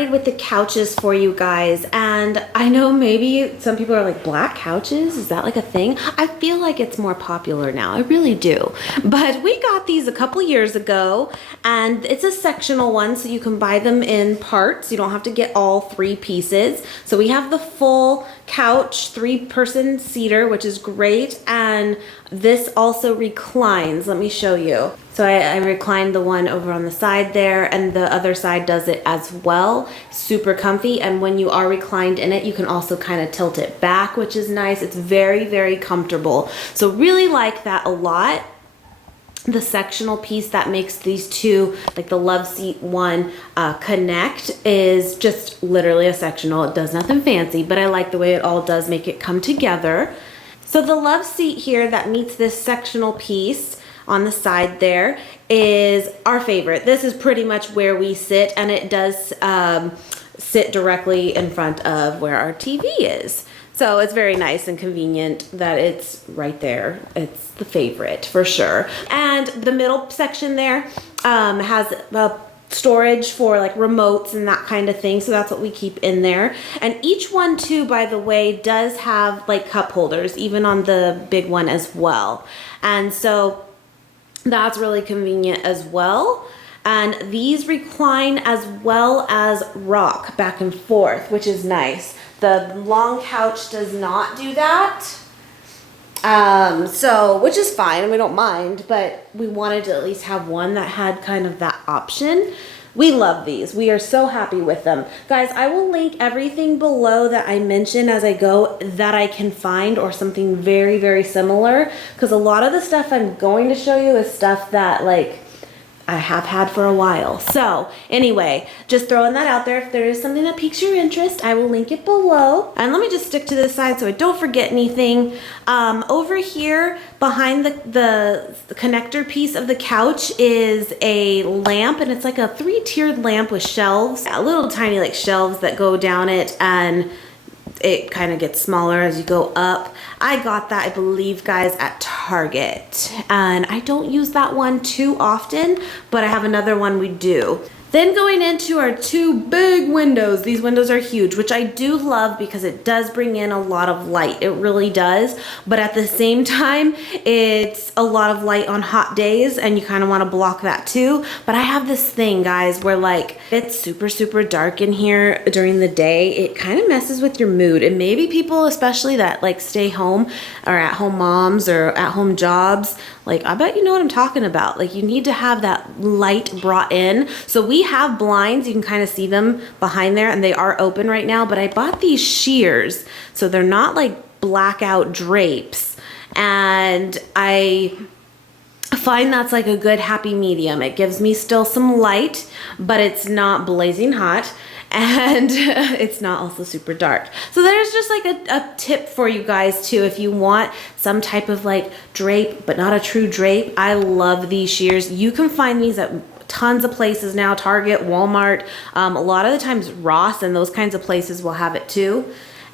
started with the couches for you guys, and I know maybe some people are like, black couches, is that like a thing? I feel like it's more popular now, I really do. But we got these a couple years ago, and it's a sectional one, so you can buy them in parts. You don't have to get all 3 pieces. So we have the full couch 3-person seater, which is great, and this also reclines. Let me show you. So I reclined the one over on the side there, and the other side does it as well. Super comfy, and when you are reclined in it, you can also kind of tilt it back, which is nice. It's very, very comfortable. So really like that a lot. The sectional piece that makes these two, like the love seat one, connect is just literally a sectional. It does nothing fancy, but I like the way it all does make it come together. So the love seat here that meets this sectional piece on the side there is our favorite. This is pretty much where we sit, and it does sit directly in front of where our TV is. So it's very nice and convenient that it's right there. It's the favorite for sure. And the middle section there has storage for like remotes and that kind of thing. So that's what we keep in there. And each one too, by the way, does have like cup holders, even on the big one as well. And so that's really convenient as well. And these recline as well as rock back and forth, which is nice. The long couch does not do that. Which is fine, we don't mind, but we wanted to at least have one that had kind of that option. We love these. We are so happy with them. Guys, I will link everything below that I mention as I go that I can find, or something very, very similar, because a lot of the stuff I'm going to show you is stuff that like I have had for a while. So anyway, just throwing that out there. If there is something that piques your interest, I will link it below. And let me just stick to this side so I don't forget anything. Over here behind the connector piece of the couch is a lamp, and it's like a 3-tiered lamp with shelves, little tiny like shelves that go down it, and it kind of gets smaller as you go up. I got that, I believe, guys, at Target. And I don't use that one too often, but I have another one we do. Then going into our 2 big windows. These windows are huge, which I do love because it does bring in a lot of light. It really does. But at the same time, it's a lot of light on hot days, and you kind of want to block that too. But I have this thing, guys, where like it's super, super dark in here during the day. It kind of messes with your mood. And maybe people, especially that like stay home or at home moms or at home jobs, like I bet you know what I'm talking about. Like you need to have that light brought in. So we have blinds, you can kind of see them behind there, and they are open right now, but I bought these sheers, so they're not like blackout drapes, and I find that's like a good happy medium. It gives me still some light, but it's not blazing hot, and it's not also super dark. So there's just like a tip for you guys too, if you want some type of like drape but not a true drape. I love these sheers. You can find these at tons of places now, Target, Walmart, a lot of the times Ross and those kinds of places will have it too.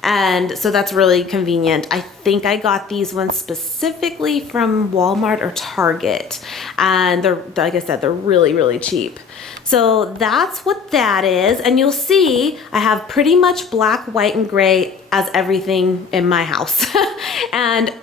And so that's really convenient. I think I got these ones specifically from Walmart or Target, and they're, like I said, they're really, really cheap. So that's what that is. And you'll see I have pretty much black, white, and gray as everything in my house.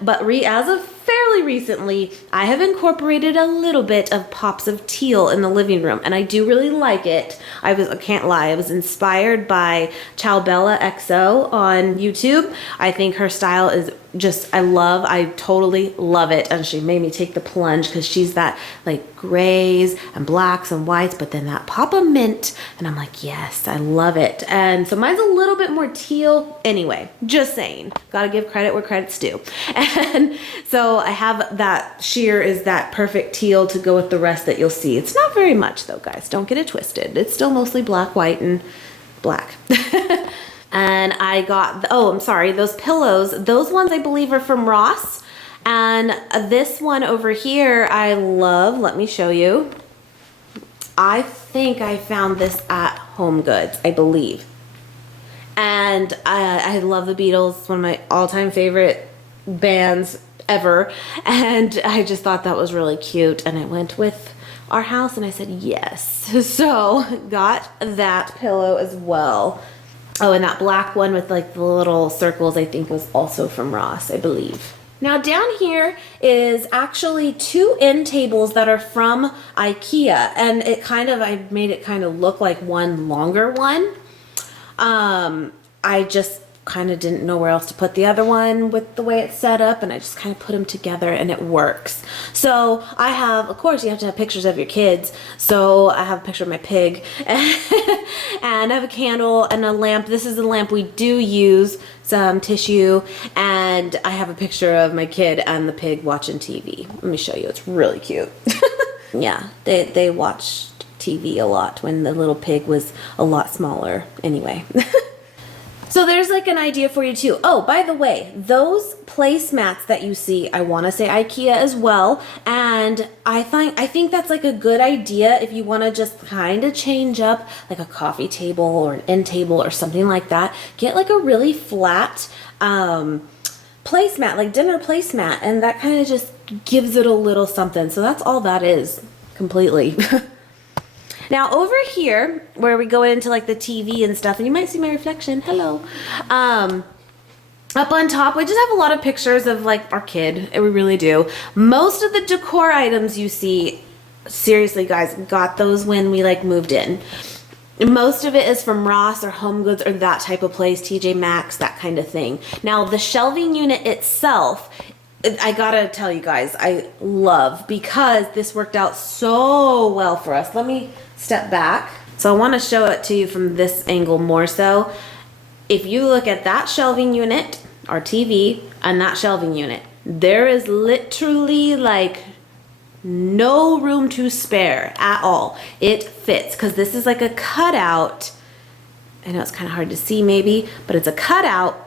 But as of fairly recently, I have incorporated a little bit of pops of teal in the living room, and I do really like it. I can't lie, I was inspired by Bella XO on YouTube. I think her style is just, I totally love it, and she made me take the plunge because she's that like grays and blacks and whites, but then that pop of mint, and I'm like, yes, I love it. And so mine's a little bit more teal. Anyway, just saying, gotta give credit where credit's due. And so I have that sheer is that perfect teal to go with the rest that you'll see. It's not very much though, guys, don't get it twisted. It's still mostly black, white, and black. And I got, oh, I'm sorry, those pillows, those ones I believe are from Ross. And this one over here, I love, let me show you. I think I found this at Home Goods, I believe. And I love the Beatles. It's one of my all-time favorite bands ever. And I just thought that was really cute. And it went with our house? And I said, yes. So got that pillow as well. Oh, and that black one with like the little circles, I think was also from Ross, I believe. Now down here is actually 2 end tables that are from IKEA, and I made it kind of look like one longer one. I just kind of didn't know where else to put the other one with the way it's set up, and I just kind of put them together and it works. So I have, of course you have to have pictures of your kids, so I have a picture of my pig and I have a candle and a lamp. This is a lamp we do use, some tissue, and I have a picture of my kid and the pig watching TV. Let me show you, it's really cute. Yeah, they watched TV a lot when the little pig was a lot smaller anyway. So there's like an idea for you too. Oh, by the way, those placemats that you see, I want to say IKEA as well. And I think that's like a good idea if you want to just kind of change up like a coffee table or an end table or something like that. Get like a really flat placemat, like dinner placemat, and that kind of just gives it a little something. So that's all that is completely. Now over here, where we go into like the TV and stuff, and you might see my reflection, hello. Up on top, we just have a lot of pictures of like our kid, and we really do. Most of the decor items you see, seriously guys, got those when we like moved in. Most of it is from Ross or Home Goods or that type of place, TJ Maxx, that kind of thing. Now the shelving unit itself, I gotta tell you guys, I love, because this worked out so well for us. Let me step back. So I want to show it to you from this angle more so. If you look at that shelving unit, our TV, and that shelving unit, there is literally like no room to spare at all. It fits, because this is like a cutout. I know it's kind of hard to see maybe, but it's a cutout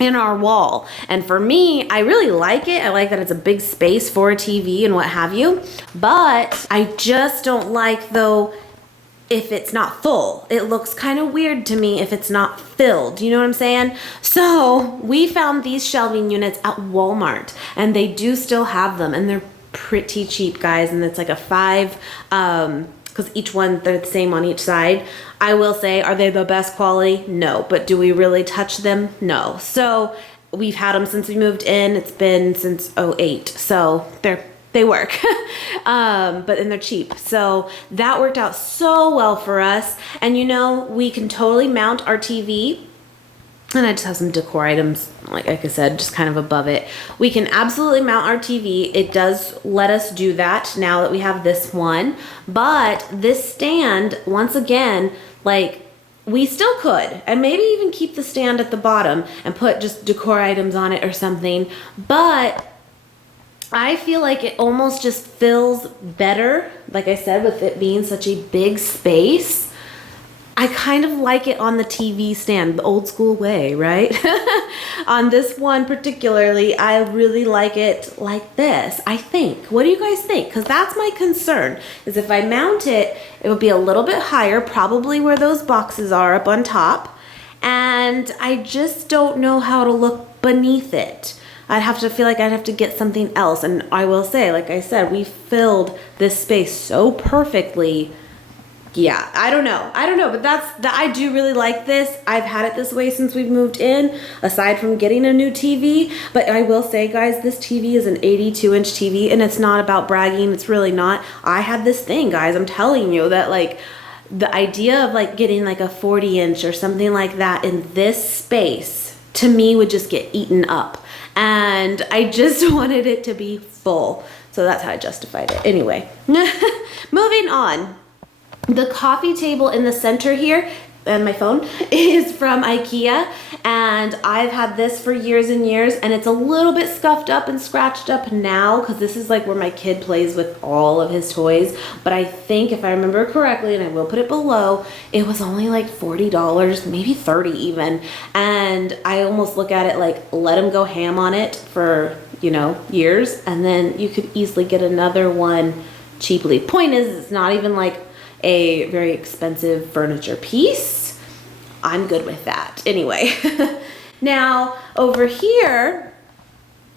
in our wall. And for me, I really like it. I like that it's a big space for a TV and what have you. But I just don't like, though, if it's not full. It looks kind of weird to me if it's not filled. You know what I'm saying? So we found these shelving units at Walmart, and they do still have them, and they're pretty cheap, guys. And it's like a 5, because each one, they're the same on each side. I will say, are they the best quality? No. But do we really touch them? No. So we've had them since we moved in. It's been since 2008. So they work. But then they're cheap. So that worked out so well for us. And you know, we can totally mount our TV. And I just have some decor items, like I said, just kind of above it. We can absolutely mount our TV. It does let us do that now that we have this one. But this stand, once again, like we still could. And maybe even keep the stand at the bottom and put just decor items on it or something. But I feel like it almost just feels better, like I said, with it being such a big space. I kind of like it on the TV stand, the old school way, right? On this one particularly, I really like it like this, I think. What do you guys think? Because that's my concern, is if I mount it, it would be a little bit higher, probably where those boxes are up on top. And I just don't know how to look beneath it. I'd have to feel like I'd have to get something else. And I will say, like I said, we filled this space so perfectly. Yeah, I don't know, but I do really like this. I've had it this way since we've moved in, aside from getting a new TV. But I will say, guys, this TV is an 82-inch TV, and it's not about bragging. It's really not. I had this thing, guys. I'm telling you that, like, the idea of, like, getting, like, a 40-inch or something like that in this space, to me, would just get eaten up. And I just wanted it to be full. So that's how I justified it. Anyway, moving on. The coffee table in the center here, and my phone, is from IKEA, and I've had this for years and years, and it's a little bit scuffed up and scratched up now, because this is like where my kid plays with all of his toys. But I think, if I remember correctly, and I will put it below, it was only like $40, maybe $30 even, and I almost look at it like, let him go ham on it for, you know, years, and then you could easily get another one cheaply. Point is, it's not even like a very expensive furniture piece. I'm good with that. Anyway, now over here,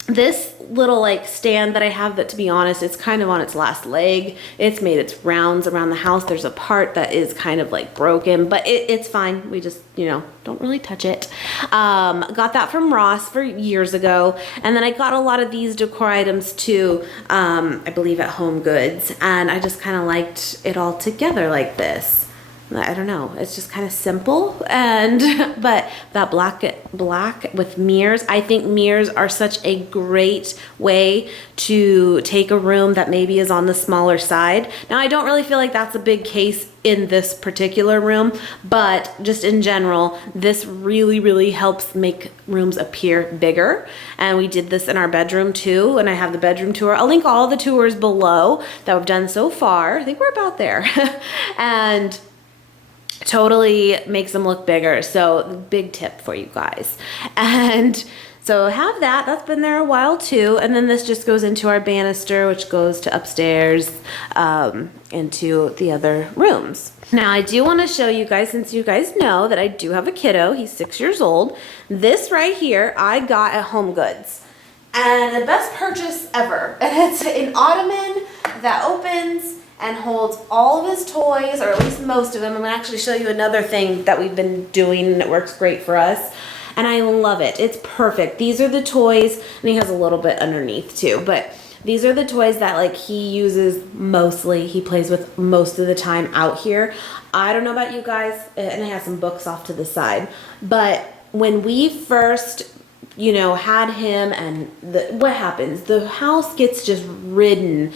this little like stand that I have that, to be honest, it's kind of on its last leg. It's made its rounds around the house. There's a part that is kind of like broken, but it's fine. We just, you know, don't really touch it. Got that from Ross for years ago. And then I got a lot of these decor items too, I believe at Home Goods. And I just kind of liked it all together like this. I don't know, it's just kind of simple, and but that black with mirrors, I think mirrors are such a great way to take a room that maybe is on the smaller side. Now, I don't really feel like that's a big case in this particular room, but just in general, this really helps make rooms appear bigger. And we did this in our bedroom too, and I have the bedroom tour. I'll link all the tours below that we've done so far. I think we're about there. And totally makes them look bigger. So big tip for you guys. And so have that. That's been there a while too. And then this just goes into our banister, which goes to upstairs, into the other rooms. Now I do want to show you guys, since you guys know that I do have a kiddo, he's 6 years old. This right here I got at Home Goods. And the best purchase ever. And it's an ottoman that opens and holds all of his toys, or at least most of them. I'm gonna actually show you another thing that we've been doing and it works great for us. And I love it, it's perfect. These are the toys, and he has a little bit underneath too, but these are the toys that like he uses mostly, he plays with most of the time out here. I don't know about you guys, and I have some books off to the side, but when we first, you know, had him, and what happens? The house gets just ridden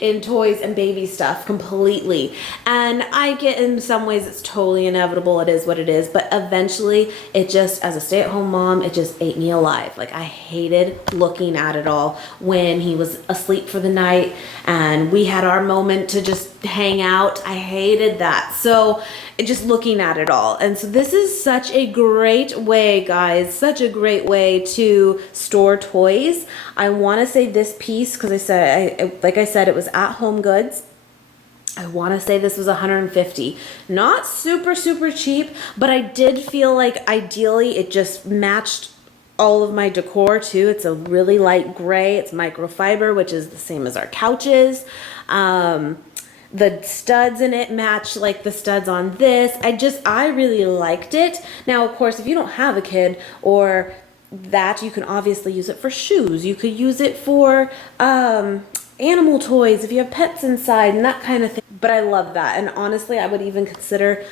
in toys and baby stuff completely. And I get, in some ways it's totally inevitable. It is what it is. But eventually it just, as a stay-at-home mom, it just ate me alive. Like I hated looking at it all when he was asleep for the night and we had our moment to just hang out. I hated that. So just looking at it all. And so this is such a great way, guys, such a great way to store toys. I want to say this piece, because like I said, it was at Home Goods. I want to say this was $150. Not super cheap, but I did feel like ideally it just matched all of my decor too. It's a really light gray. It's microfiber, which is the same as our couches. The studs in it match like the studs on this. I really liked it. Now, of course, if you don't have a kid or that, you can obviously use it for shoes. You could use it for animal toys if you have pets inside and that kind of thing. But I love that. And honestly, I would even consider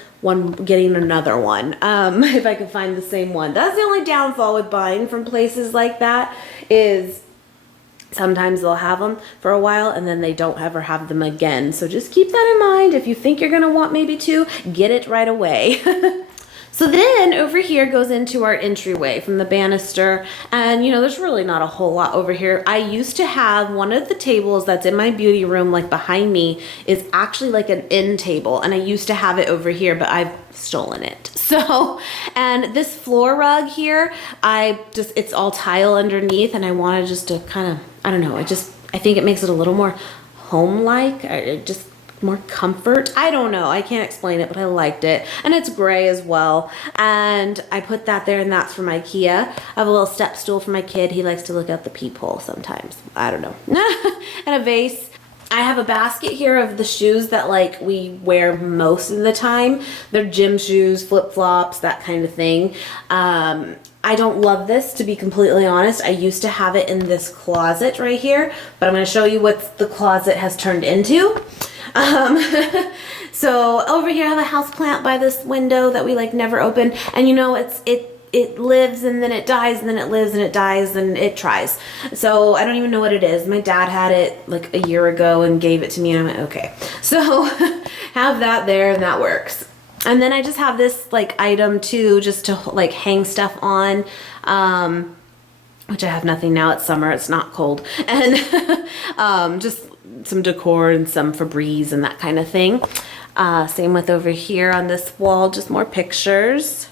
getting another one if I could find the same one. That's the only downfall with buying from places like that is sometimes they'll have them for a while and then they don't ever have them again. So just keep that in mind. If you think you're going to want maybe two, get it right away. So then over here goes into our entryway from the banister. And you know, there's really not a whole lot over here. I used to have one of the tables that's in my beauty room, like behind me, is actually like an end table. And I used to have it over here, but I've stolen it. So, and this floor rug here, it's all tile underneath, and I wanted just to kind of, I don't know, I think it makes it a little more home-like, just more comfort. I don't know, I can't explain it, but I liked it. And it's gray as well. And I put that there, and that's from IKEA. I have a little step stool for my kid. He likes to look out the peephole sometimes. I don't know. And a vase. I have a basket here of the shoes that like we wear most of the time. They're gym shoes, flip-flops, that kind of thing. I don't love this, to be completely honest. I used to have it in this closet right here, but I'm going to show you what the closet has turned into. So over here I have a house plant by this window that we like never open, and you know, it lives and then it dies and then it lives and it dies and it tries. So I don't even know what it is. My dad had it like a year ago and gave it to me, and I went, okay. So have that there, and that works. And then I just have this like item too, just to like hang stuff on, which I have nothing now. It's summer, it's not cold. And just some decor and some Febreze and that kind of thing. Same with over here on this wall, just more pictures.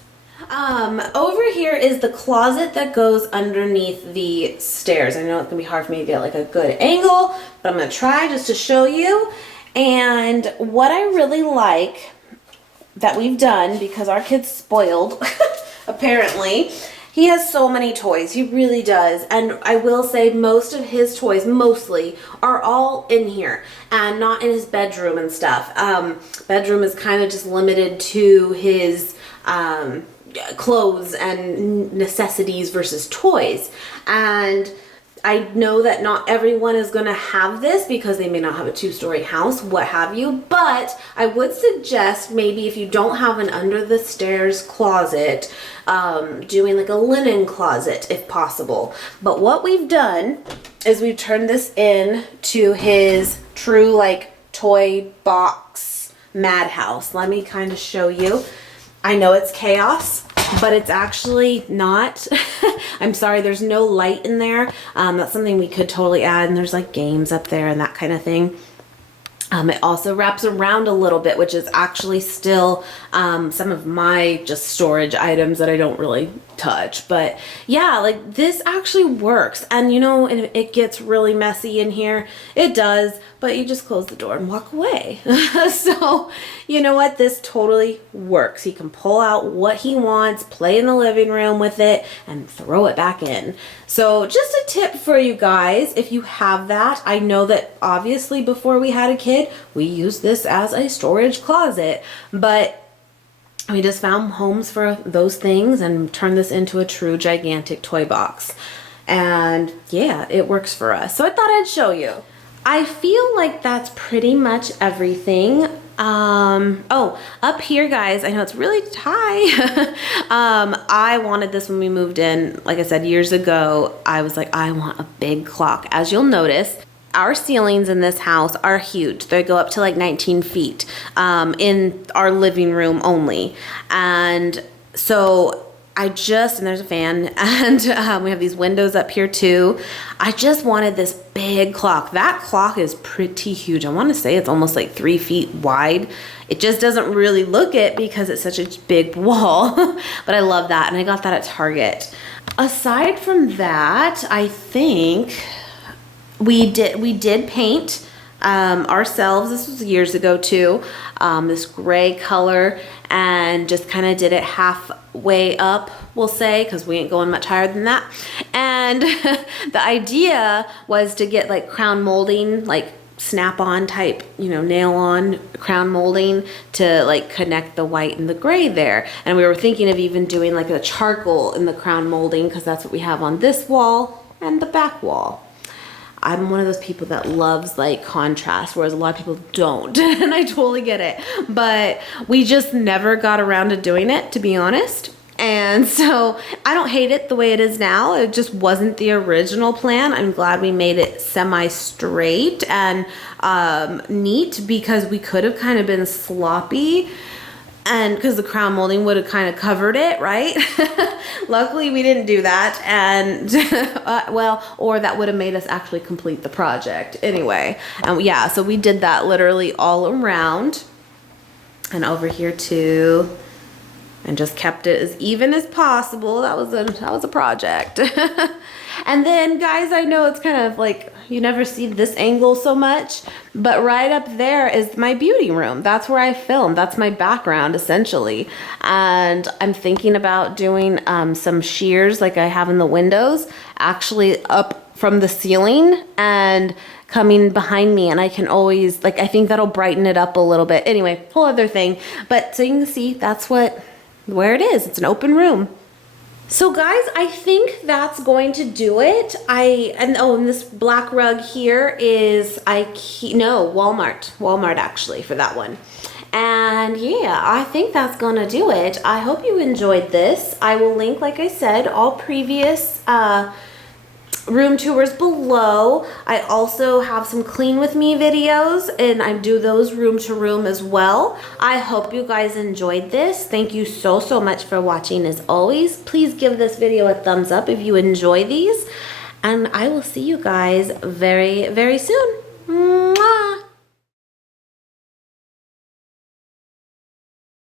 Over here is the closet that goes underneath the stairs. I know it's gonna be hard for me to get like a good angle, but I'm gonna try just to show you. And what I really like that we've done, because our kid's spoiled apparently, He has so many toys. He really does. And I will say most of his toys, mostly, are all in here and not in his bedroom and stuff. Bedroom is kind of just limited to his clothes and necessities versus toys. And I know that not everyone is going to have this because they may not have a 2-story house, what have you, but I would suggest maybe if you don't have an under the stairs closet, doing like a linen closet if possible. But what we've done is we've turned this in to his true like toy box madhouse. Let me kind of show you. I know it's chaos, but it's actually not. I'm sorry, there's no light in there. That's something we could totally add, and there's like games up there and that kind of thing. It also wraps around a little bit, which is actually still some of my just storage items that I don't really touch. But yeah, like this actually works. And you know, it gets really messy in here. It does, but you just close the door and walk away. So you know what? This totally works. He can pull out what he wants, play in the living room with it, and throw it back in. So just a tip for you guys, if you have that. I know that obviously before we had a kid, we used this as a storage closet, but we just found homes for those things and turned this into a true gigantic toy box. And yeah, it works for us. So I thought I'd show you. I feel like that's pretty much everything. Oh, up here, guys, I know it's really high. I wanted this when we moved in. Like I said, years ago, I was like, I want a big clock. As you'll notice, our ceilings in this house are huge. They go up to like 19 feet in our living room only. And so and there's a fan, and we have these windows up here too. I just wanted this big clock. That clock is pretty huge. I want to say it's almost like 3 feet wide. It just doesn't really look it because it's such a big wall, but I love that, and I got that at Target. Aside from that, I think we did paint ourselves. This was years ago too. This gray color, and just kind of did it halfway up, we'll say, because we ain't going much higher than that. And the idea was to get like crown molding, like snap-on type, you know, nail-on crown molding to like connect the white and the gray there. And we were thinking of even doing like a charcoal in the crown molding, because that's what we have on this wall and the back wall. I'm one of those people that loves like contrast, whereas a lot of people don't, and I totally get it. But we just never got around to doing it, to be honest. And so I don't hate it the way it is now. It just wasn't the original plan. I'm glad we made it semi-straight and neat, because we could have kind of been sloppy, and because the crown molding would have kind of covered it, right? Luckily we didn't do that, and well, or that would have made us actually complete the project anyway. And yeah, so we did that literally all around and over here too, and just kept it as even as possible. That was a project. And then, guys, I know it's kind of like you never see this angle so much, but right up there is my beauty room. That's where I film. That's my background, essentially. And I'm thinking about doing some shears like I have in the windows, actually up from the ceiling and coming behind me, and I can always, like, I think that'll brighten it up a little bit. Anyway, whole other thing. But so you can see that's where it is. It's an open room. So guys, I think that's going to do it. And this black rug here is Walmart actually for that one. And yeah, I think that's gonna do it. I hope you enjoyed this. I will link, like I said, all previous room tours below. I also have some clean with me videos, and I do those room to room as well. I hope you guys enjoyed this. Thank you so much for watching. As always, please give this video a thumbs up if you enjoy these, and I will see you guys very soon.